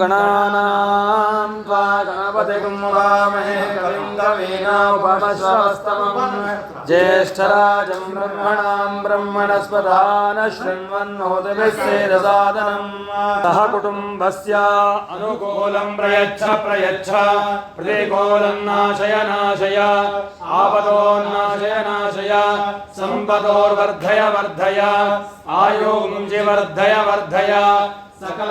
गणानां त्वा गणपतिगुं वामहे कविं कवीनामुपमश्रवस्तमम् ज्येष्ठराजं ब्रह्मणां ब्रह्मणस्पदान शृण्वन्नोतिभिस्सेदसादनम् सह कुटुम्बस्य अनुकूलं प्रयच्छ प्रयच्छ प्रतिकूलं नाशय नाशय आपदोन्नाशय नाशय सम्पदोर्वर्धय वर्धय आयुं वर्धय वर्धय सकल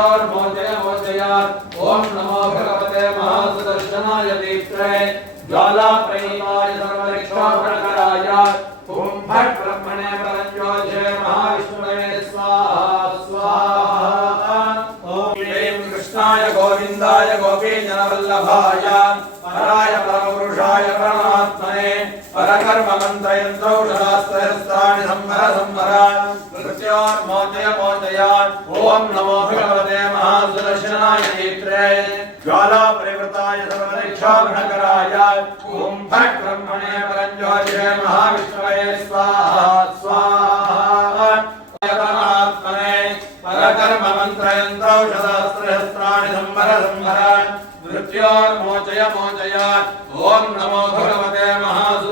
मोचयोर मोचय मोचयात् ओम नमो भगवते महासुदर्शनाय दीप्ताय। ज्वाला प्रेमाय कृष्णाय गोविन्दाय गोपीजनवल्लभाय पराय परमपुरुषाय परमात्मने परकर्ममन्त्रयन्त्रौषधास्त्रयस्त्राणि संवर संवर मृत्योर्मोचय मोचय ॐ नमो भगवते महासुदर्शनाय नेत्रे ज्वालापरिवृताय सर्वरिक्षाभणकराय ॐ फट् ब्रह्मणे परञ्ज्योतिषे महाविष्णवे स्वाहा स्वाहा परकर्ममन्त्रयन्त्रौषधास्त्रहस्त्राणि संवर संवर मृत्योर्मोचय मोचय ॐ नमो भगवते महासुदर्शनाय